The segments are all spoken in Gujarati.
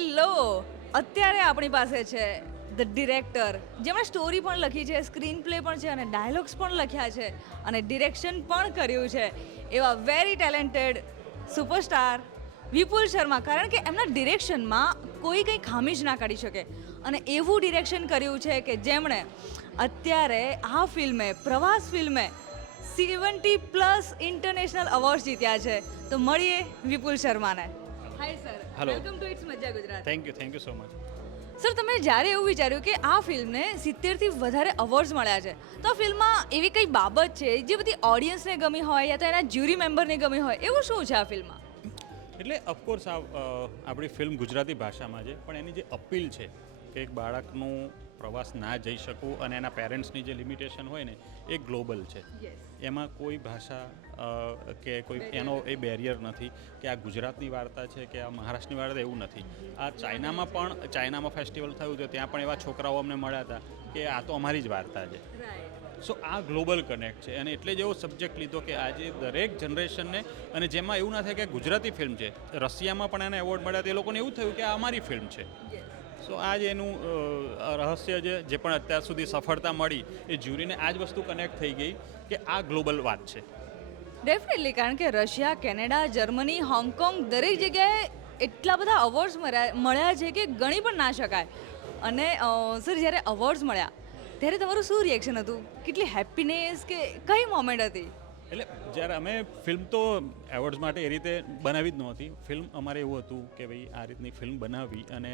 હેલો, અત્યારે આપણી પાસે છે ધ ડિરેક્ટર, જેમણે સ્ટોરી પણ લખી છે, સ્ક્રીન પ્લે પણ છે અને ડાયલોગ્સ પણ લખ્યા છે અને ડિરેક્શન પણ કર્યું છે, એવા વેરી ટેલેન્ટેડ સુપરસ્ટાર વિપુલ શર્મા. કારણ કે એમના ડિરેક્શનમાં કોઈ કંઈ ખામી જ ના કાઢી શકે અને એવું ડિરેક્શન કર્યું છે કે જેમણે અત્યારે આ ફિલ્મે, પ્રવાસ ફિલ્મે 70+ ઇન્ટરનેશનલ અવોર્ડ જીત્યા છે. તો મળીએ વિપુલ શર્માને. Hi sir, Hello. Welcome to it's મજા Gujarat. Thank you so much. Sir, તમે જ્યારે એવું વિચાર્યું કે આ ફિલ્મને 70થી વધારે અવોર્ડ્સ મળ્યા છે, તો આ ફિલ્મમાં એવી કઈ બાબત છે જે બધી ઓડિયન્સને ગમી હોય યા તો એના જ્યુરી મેમ્બરને ગમી હોય, એવું શું છે આ ફિલ્મમાં? એટલે ઓફકોર્સ આપણી ફિલ્મ ગુજરાતી ભાષામાં છે, પણ એની જે અપીલ છે કે એક બાળકનું પ્રવાસ ના જઈ શકવું અને એના પેરેન્ટ્સની જે લિમિટેશન હોય ને એ ગ્લોબલ છે. એમાં કોઈ ભાષા કે કોઈ એનો એ બેરિયર નથી કે આ ગુજરાતની વાર્તા છે કે આ મહારાષ્ટ્રની વાર્તા, એવું નથી. આ ચાઇનામાં ફેસ્ટિવલ થયું હતું, ત્યાં પણ એવા છોકરાઓ અમને મળ્યા હતા કે આ તો અમારી જ વાર્તા છે. સો આ ગ્લોબલ કનેક્ટ છે અને એટલે જ એવો સબ્જેક્ટ લીધો કે આજે દરેક જનરેશનને, અને જેમાં એવું ના થાય કે ગુજરાતી ફિલ્મ છે, રશિયામાં પણ એને એવોર્ડ મળ્યા, તે લોકોને એવું થયું કે આ અમારી ફિલ્મ છે. સો આ જ એનું રહસ્ય છે. જે પણ અત્યાર સુધી સફળતા મળી એ જ્યુરીને આ જ વસ્તુ કનેક્ટ થઈ ગઈ કે આ ગ્લોબલ વાત છે. ડેફિનેટલી, કારણ કે રશિયા, કેનેડા, જર્મની, હોંગકોંગ દરેક જગ્યાએ એટલા બધા અવોર્ડ્સ મળ્યા છે કે ગણી પણ ના શકાય. અને સર, જ્યારે અવોર્ડ્સ મળ્યા ત્યારે તમારું શું રિએક્શન હતું? કેટલી હેપીનેસ કે કઈ મોમેન્ટ હતી? એટલે જ્યારે અમે ફિલ્મ તો એવોર્ડ્સ માટે એ રીતે બનાવી જ નહોતી. ફિલ્મ અમારે એવું હતું કે ભાઈ આ રીતની ફિલ્મ બનાવવી અને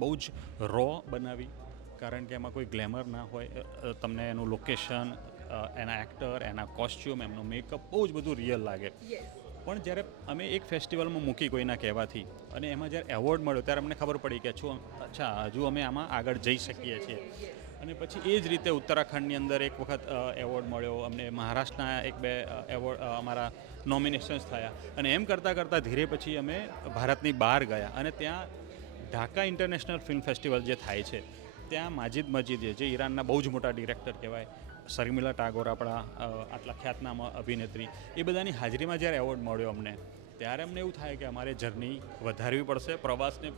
બહુ જ રો બનાવી, કારણ કે એમાં કોઈ ગ્લેમર ના હોય. તમને એનું લોકેશન, એના એક્ટર, એના કોસ્ચ્યુમ, એમનો મેકઅપ બહુ જ બધું રિયલ લાગે. પણ જ્યારે અમે એક ફેસ્ટિવલમાં મૂકી કોઈના કહેવાથી અને એમાં જ્યારે એવોર્ડ મળ્યો ત્યારે અમને ખબર પડી કે અચ્છા હજુ અમે આમાં આગળ જઈ શકીએ છીએ. અને પછી એ જ રીતે ઉત્તરાખંડની અંદર એક વખત એવોર્ડ મળ્યો અમને, મહારાષ્ટ્રના 1-2 એવોર્ડ અમારા નોમિનેશન્સ થયા અને એમ કરતાં ધીરે પછી અમે ભારતની બહાર ગયા અને ત્યાં ઢાકા ઇન્ટરનેશનલ ફિલ્મ ફેસ્ટિવલ જે થાય છે ત્યાં માજિદ મજીદ, જે ઈરાનના બહુ જ મોટા ડિરેક્ટર કહેવાય, શર્મિલા ટાગોર આપણા આટલા ખ્યાતનામ અભિનેત્રી, એ બધાની હાજરીમાં જ્યારે એવોર્ડ મળ્યો અમને, ત્યારે અમને એવું થાય કે અમારે જર્ની વધારવી પડશે, પ્રવાસને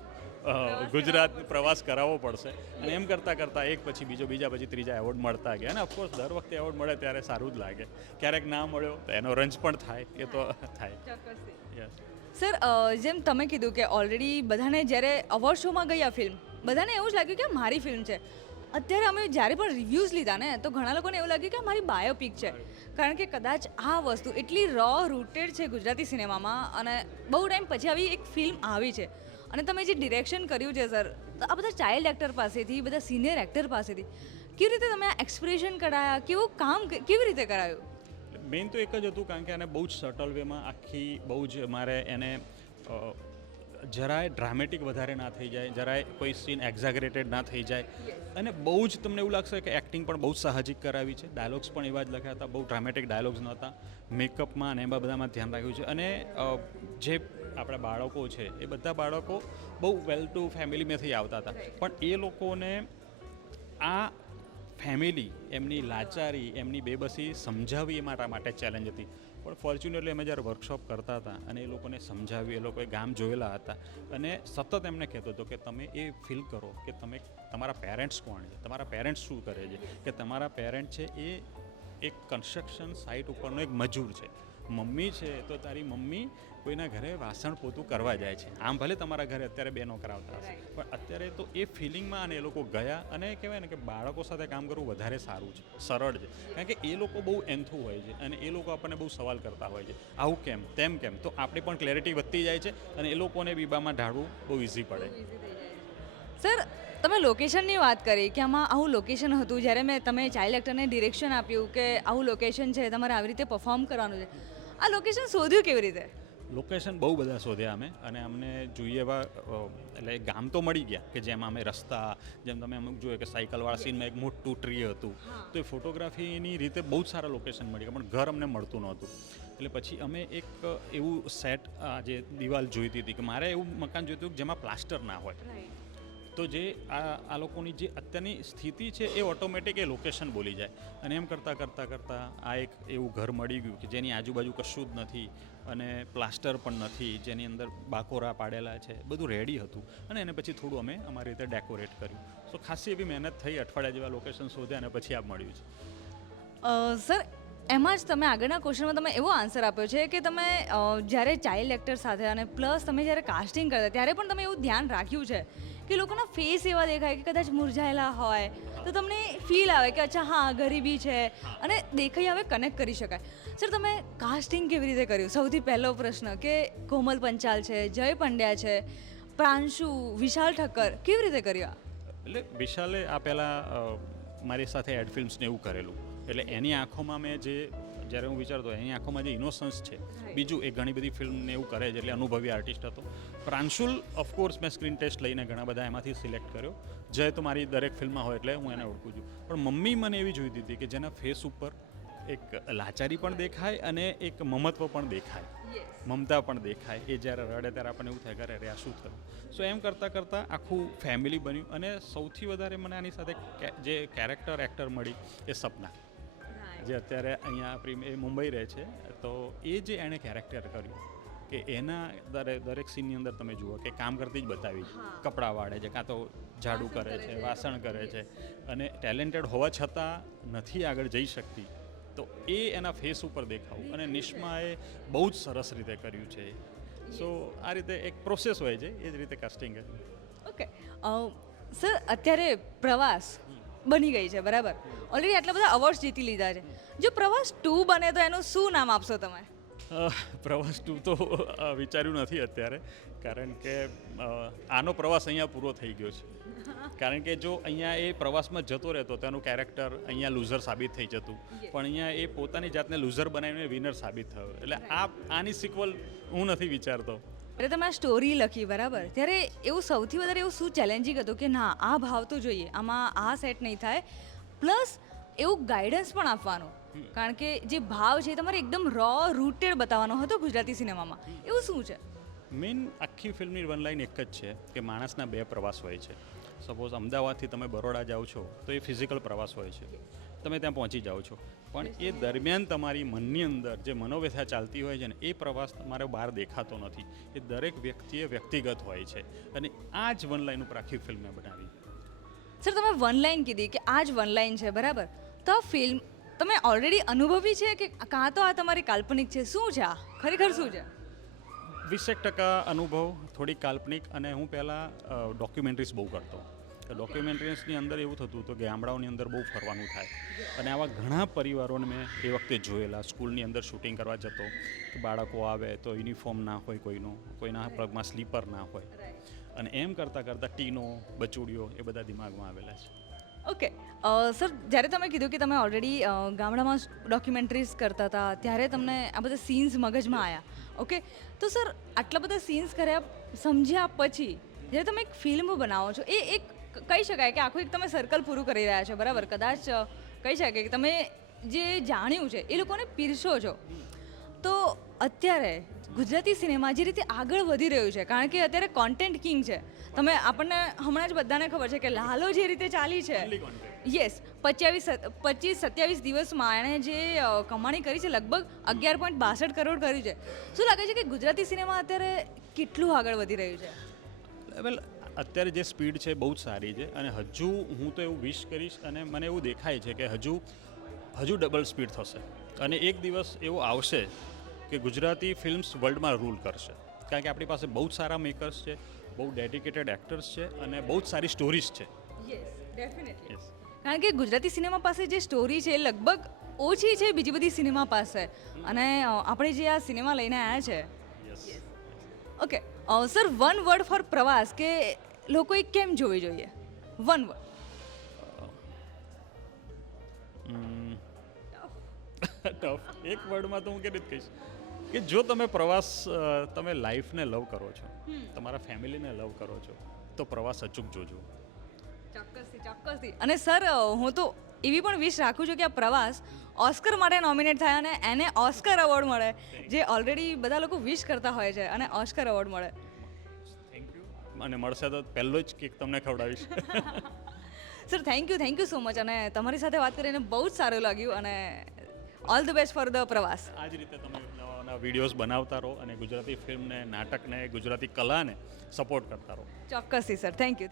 ગુજરાત પ્રવાસ કરાવવો પડશે. અને એમ કરતાં એક પછી બીજો, બીજા પછી ત્રીજા એવોર્ડ મળતા ગયા. અને ઓફકોર્સ દર વખતે એવોર્ડ મળે ત્યારે સારું જ લાગે. ક્યારેક ના મળ્યો તો એનો રંજ પણ થાય, એ તો થાય. યસ સર, જેમ તમે કીધું કે ઓલરેડી બધાને જ્યારે અવોર્ડ શોમાં ગયા ફિલ્મ, બધાને એવું જ લાગ્યું કે મારી ફિલ્મ છે. અત્યારે અમે જ્યારે પણ રિવ્યૂઝ લીધા ને, તો ઘણા લોકોને એવું લાગ્યું કે મારી બાયોપિક છે. કારણ કે કદાચ આ વસ્તુ એટલી રો રૂટેડ છે ગુજરાતી સિનેમામાં અને બહુ ટાઈમ પછી આવી એક ફિલ્મ આવી છે. અને તમે જે ડિરેક્શન કર્યું છે સર, તો આ બધા ચાઇલ્ડ એક્ટર પાસેથી, બધા સિનિયર એક્ટર પાસેથી કેવી રીતે તમે આ એક્સપ્રેશન કરાયા, કેવું કામ કેવી રીતે કરાયું? મેઇન તો એક જ હતું, કારણ કે આને બહુ જ સટલ વેમાં આખી બહુ જ મારે એને જરાય ડ્રામેટિક વધારે ના થઈ જાય, જરાય કોઈ સીન એક્ઝાગરેટેડ ના થઈ જાય અને બહુ જ તમને એવું લાગશે કે એક્ટિંગ પણ બહુ જ સાહજિક કરાવી છે. ડાયલોગ્સ પણ એવા જ લખ્યા હતા, બહુ ડ્રામેટિક ડાયલોગ્સ નહોતા. મેકઅપમાં અને એમાં બધામાં ધ્યાન રાખ્યું છે. અને જે આપણા બાળકો છે એ બધા બાળકો બહુ વેલ ટુ ફેમિલીમાંથી આવતા હતા, પણ એ લોકોને આ ફેમિલી, એમની લાચારી, એમની બેબસી સમજાવવી એ મારા માટે ચેલેન્જ હતી. પણ ફોર્ચ્યુનેટલી અમે જ્યારે વર્કશોપ કરતા હતા અને એ લોકોને સમજાવ્યું, એ લોકોએ ગામ જોયેલા હતા અને સતત એમને કહેતો હતો કે તમે એ ફીલ કરો કે તમે, તમારા પેરેન્ટ્સ કોણ છે, તમારા પેરેન્ટ્સ શું કરે છે, કે તમારા પેરેન્ટ છે એ એક કન્સ્ટ્રક્શન સાઇટ ઉપરનો એક મજૂર છે. મમ્મી છે તો તારી મમ્મી કોઈના ઘરે વાસણ પોતું કરવા જાય છે. આમ ભલે તમારા ઘરે અત્યારે બહેનો કરાવતા હશે, પણ અત્યારે તો એ ફિલિંગમાં અને એ લોકો ગયા. અને કહેવાય ને કે બાળકો સાથે કામ કરવું વધારે સારું છે, સરળ છે, કારણ કે એ લોકો બહુ એન્થું હોય છે અને એ લોકો આપણને બહુ સવાલ કરતા હોય છે, આવું કેમ, તેમ કેમ. તો આપણી પણ ક્લેરિટી વધતી જાય છે અને એ લોકોને બીબામાં ઢાળવું બહુ ઇઝી પડે. સર, તમે લોકેશનની વાત કરી કે આમાં આવું લોકેશન હતું, જ્યારે તમે ચાઇલ્ડ એક્ટરને ડિરેક્શન આપ્યું કે આવું લોકેશન છે, તમારે આવી રીતે પરફોર્મ કરવાનું છે, આ લોકેશન શોધ્યું કેવી રીતે? લોકેશન બહુ બધા શોધ્યા અમે અને અમને જોઈએ એવા, એટલે ગામ તો મળી ગયા કે જેમાં અમે રસ્તા, જેમ તમે અમુક જોઈએ કે સાયકલવાળા સીનમાં એક મોટું ટ્રી હતું, તો એ ફોટોગ્રાફીની રીતે બહુ જ સારા લોકેશન મળી ગયા, પણ ઘર અમને મળતું નહોતું. એટલે પછી અમે એક એવું સેટ, જે દિવાલ જોઈતી હતી કે મારે એવું મકાન જોઈતું જેમાં પ્લાસ્ટર ના હોય. તો જે આ લોકોની જે અત્યારની સ્થિતિ છે એ ઓટોમેટિક એ લોકેશન બોલી જાય. અને એમ કરતાં આ એક એવું ઘર મળી ગયું કે જેની આજુબાજુ કશું જ નથી અને પ્લાસ્ટર પણ નથી, જેની અંદર બાકોરા પાડેલા છે, બધું રેડી હતું અને એને પછી થોડું અમે અમારી રીતે ડેકોરેટ કર્યું. સો ખાસી એવી મહેનત થઈ, અઠવાડિયા જેવા લોકેશન શોધ્યા અને પછી આ મળ્યું છે. સર એમાં જ તમે આગળના ક્વેશ્ચનમાં તમે એવો આન્સર આપ્યો છે કે તમે જ્યારે ચાઇલ્ડ એક્ટર સાથે અને પ્લસ તમે જ્યારે કાસ્ટિંગ કરતા ત્યારે પણ તમે એવું ધ્યાન રાખ્યું છે કે લોકોના ફેસ એવા દેખાય કે કદાચ મુરઝાયેલા હોય તો તમને ફીલ આવે કે અચ્છા હા ગરીબી છે અને દેખાઈ આવે કનેક્ટ કરી શકાય. સર તમે કાસ્ટિંગ કેવી રીતે કર્યું? સૌથી પહેલો પ્રશ્ન કે કોમલ પંચાલ છે, જય પંડ્યા છે, પ્રાંશુ, વિશાલ ઠક્કર, કેવી રીતે કર્યું? એટલે વિશાલે આ પહેલાં મારી સાથે એડ ફિલ્મ્સને એવું કરેલું, એટલે એની આંખોમાં મેં જે જ્યારે હું વિચારતો એની આંખોમાં જે ઇનોસન્સ છે, બીજું એ ઘણી બધી ફિલ્મને એવું કરે છે એટલે અનુભવી આર્ટિસ્ટ હતો. પ્રાંશુલ ઓફકોર્સ મેં સ્ક્રીન ટેસ્ટ લઈને ઘણા બધા એમાંથી સિલેક્ટ કર્યો. જય તો મારી દરેક ફિલ્મમાં હોય એટલે હું એને ઓળખું છું, પણ મમ્મી મને એવી જોઈતી હતી કે જેના ફેસ ઉપર એક લાચારી પણ દેખાય અને એક મમત્વ પણ દેખાય, મમતા પણ દેખાય. એ જ્યારે રડે ત્યારે આપણને એવું થાય કે અરે આ શું થયું. સો એમ કરતાં આખું ફેમિલી બન્યું અને સૌથી વધારે મને આની સાથે જે કેરેક્ટર એક્ટર મળી એ સપના, જે અત્યારે અહીંયા એ મુંબઈ રહે છે. તો એ જે એણે કેરેક્ટર કર્યું કે એના દરેક સીનની અંદર તમે જુઓ કે કામ કરતી જ બતાવી, કપડાં વાળે છે, કાં તો ઝાડુ કરે છે, વાસણ કરે છે અને ટેલેન્ટેડ હોવા છતાં નથી આગળ જઈ શકતી, તો એ એના ફેસ ઉપર દેખાવું. અને નિષ્માએ બહુ જ સરસ રીતે કર્યું છે. સો આ રીતે એક પ્રોસેસ હોય છે, એ જ રીતે કાસ્ટિંગ કર્યું. ઓકે સર, અત્યારે પ્રવાસ બની ગઈ છે બરાબર, ઓલરેડી આટલા બધા અવોર્ડ્સ જીતી લીધા છે. જો પ્રવાસ 2 બને તો એનું શું નામ આપશો તમે? પ્રવાસ 2 તો વિચાર્યું નથી અત્યારે, કારણ કે આનો પ્રવાસ અહીંયા પૂરો થઈ ગયો છે. કારણ કે જો અહીંયા એ પ્રવાસમાં જતો રહેતો તો એનું કેરેક્ટર અહીંયા લૂઝર સાબિત થઈ જતું, પણ અહીંયા એ પોતાની જાતને લૂઝર બનાવીને વિનર સાબિત થયો. એટલે આની સિક્વલ હું નથી વિચારતો. એટલે તમે આ સ્ટોરી લખી બરાબર, ત્યારે એવું સૌથી વધારે એવું શું ચેલેન્જિંગ હતું કે ના આ ભાવ તો જોઈએ, આમાં આ સેટ નહીં થાય, પ્લસ એવું ગાઈડન્સ પણ આપવાનું, કારણ કે જે ભાવ છે એ તમારે એકદમ રો રૂટેડ બતાવવાનો હતો ગુજરાતી સિનેમામાં, એવું શું છે? મેઇન આખી ફિલ્મની વન લાઈન એક જ છે કે માણસના 2 પ્રવાસ હોય છે. સપોઝ અમદાવાદથી તમે બરોડા જાઓ છો તો એ ફિઝિકલ પ્રવાસ હોય છે, તમે ત્યાં પહોંચી જાઓ છો, પણ એ દરમિયાન તમારી મનની અંદર જે મનોવ્યથા ચાલતી હોય છે ને એ પ્રવાસ તમારે બહાર દેખાતો નથી. એ દરેક વ્યક્તિએ વ્યક્તિગત હોય છે અને આ જ વન લાઈન ઉપર આખી ફિલ્મને બનાવી. સર તમે વન લાઈન કીધી કે આ જ વન લાઈન છે બરાબર, તો આ ફિલ્મ તમે ઓલરેડી અનુભવી છે કે કાં તો આ તમારી કાલ્પનિક છે? શું છે આ ખરેખર શું છે? 20% અનુભવ, થોડી કાલ્પનિક. અને હું પહેલાં ડોક્યુમેન્ટરીઝ બહુ કરતો. તો ડોક્યુમેન્ટરીઝની અંદર એવું થતું હતું કે ગામડાઓની અંદર બહુ ફરવાનું થાય અને આવા ઘણા પરિવારોને મેં એ વખતે જોયેલા. સ્કૂલની અંદર શૂટિંગ કરવા જતો, બાળકો આવે તો યુનિફોર્મ ના હોય, કોઈના પગમાં સ્લીપર ના હોય, અને એમ કરતાં ટીનો, બચુડીઓ એ બધા દિમાગમાં આવેલા છે. ઓકે સર, જ્યારે તમે કીધું કે તમે ઓલરેડી ગામડામાં ડોક્યુમેન્ટરીઝ કરતા હતા ત્યારે તમને આ બધા સીન્સ મગજમાં આવ્યા, ઓકે, તો સર આટલા બધા સીન્સ કર્યા સમજ્યા પછી જ્યારે તમે એક ફિલ્મ બનાવો છો, એ એક કહી શકાય કે આખું એક તમે સર્કલ પૂરું કરી રહ્યા છો બરાબર, કદાચ કહી શકાય કે તમે જે જાણ્યું છે એ લોકોને પીરસો છો. તો અત્યારે ગુજરાતી સિનેમા જે રીતે આગળ વધી રહ્યું છે, કારણ કે અત્યારે કોન્ટેન્ટ કિંગ છે, તમે આપણને હમણાં જ બધાને ખબર છે કે લાલો જે રીતે ચાલી છે, યસ, 25-27 દિવસમાં એણે જે કમાણી કરી છે લગભગ 11.62 કરોડ કરી છે. શું લાગે છે કે ગુજરાતી સિનેમા અત્યારે કેટલું આગળ વધી રહ્યું છે? વેલ, અત્યારે જે સ્પીડ છે બહુ જ સારી છે અને હજુ હું તો એવું વિશ કરીશ અને મને એવું દેખાય છે કે હજુ ડબલ સ્પીડ થશે અને એક દિવસ એવો આવશે કે ગુજરાતી ફિલ્મ્સ વર્લ્ડમાં રૂલ કરશે. કારણ કે આપણી પાસે બહુ જ સારા મેકર્સ છે, બહુ ડેડિકેટેડ એક્ટર્સ છે અને બહુ જ સારી સ્ટોરીઝ છે. Yes, definitely. કારણ કે ગુજરાતી સિનેમા પાસે જે સ્ટોરી છે એ લગભગ ઓછી છે બીજી બધી સિનેમા પાસે, અને આપણે જે આ સિનેમા લઈને આવ્યા છે. Okay sir, one word for પ્રવાસ કે લોકોએ કેમ જોવી જોઈએ? One word. ટફ. એક વર્ડમાં તો હું કેવી રીતે કહીશ કે જો તમે પ્રવાસ, તમે લાઈફને લવ કરો છો, તમારા ફેમિલીને લવ કરો છો, તો પ્રવાસ અચૂક જોજો. ચોક્કસથી. અને સર હું તો એવી પણ વિશ રાખું છું કે આ પ્રવાસ ઓસ્કર માટે નોમિનેટ થાય અને એને ઓસ્કર એવોર્ડ મળે, જે ઓલરેડી બધા લોકો વિશ કરતા હોય છે, અને ઓસ્કર એવોર્ડ મળે. Thank you. અને મળશે તો પહેલો જ કેક તમને ખવડાવીશ. Sir thank you so much. અને તમારી સાથે વાત કરીને બહુ જ સારું લાગ્યું અને all the best for the પ્રવાસ. આ જ રીતે તમે નવા નવા વિડીયોઝ બનાવતા રહો અને ગુજરાતી ફિલ્મને, નાટકને, ગુજરાતી કલાને સપોર્ટ કરતા રહો. ચોક્કસથી સર, થેન્ક યુ.